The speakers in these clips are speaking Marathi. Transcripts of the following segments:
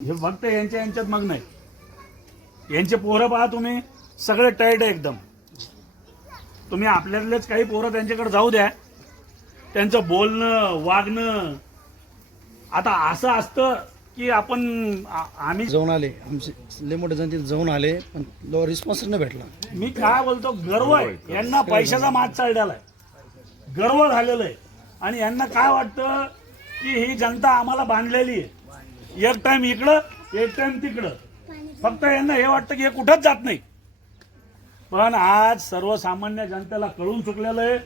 हे फक्त यांच्या यांच्यात मग्न आहे यांचे पोरं पहा तुम्ही सगळे टाईट आहे एकदम. तुम्ही आपल्यातलेच काही पोरं त्यांच्याकडे जाऊ द्या. त्यांचं बोलणं वागणं. आता असं असतं की आपण आम्ही जाऊन आले. आमचे लय मोठे जण तिथे जाऊन आले पण रिस्पॉन्स नाही भेटला. मी काय बोलतो गर्व आहे. यांना पैशाचा मात चाललेला आहे. गर्व झालेलं आहे. आणि यांना काय वाटतं की ही जनता आम्हाला बांधलेली आहे? एक टाइम इकडं एक टाइम तिकडं. फक्त यांना हे वाटतं की हे कुठंच जात नाही. पण आज सर्वसामान्य जनतेला कळून चुकलेलं आहे.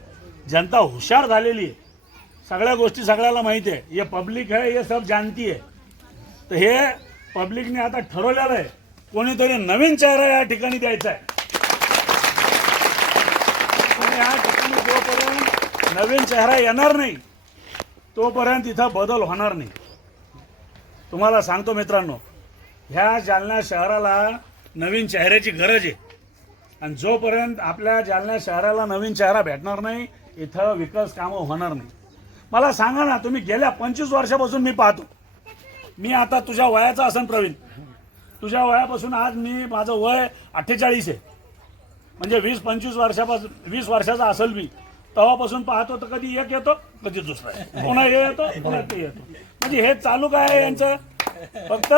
जनता हुशार झालेली आहे. सगळ्या गोष्टी सगळ्याला माहिती आहे. हे पब्लिक आहे हे सब जानती आहे. तर हे पब्लिकने आता ठरवलेलं आहे. कोणीतरी नवीन चेहरा या ठिकाणी द्यायचा आहे. या ठिकाणी जोपर्यंत नवीन चेहरा येणार नाही तोपर्यंत इथं बदल होणार नाही. तुम्हाला सांगतो मित्रांनो ह्या जालना शहराला नवीन चेहऱ्याची गरज आहे. आणि जोपर्यंत आपल्या जालना शहराला नवीन चेहरा भेटणार नाही इथं विकास कामं होणार नाही. मला सांगा ना तुम्ही गेल्या पंचवीस वर्षापासून मी पाहतो. मी आता तुझ्या वयाचा असन प्रवीण. तुझ्या वयापासून आज मी माझं वय अठ्ठेचाळीस आहे. म्हणजे वीस पंचवीस वर्षापासून वीस वर्षाचा असेल मी. तेव्हापासून पाहतो तर कधी एक येतो कधी दुसरा पुन्हा हे येतो पुन्हा ते येतो. म्हणजे हे चालू काय आहे यांचं? फक्त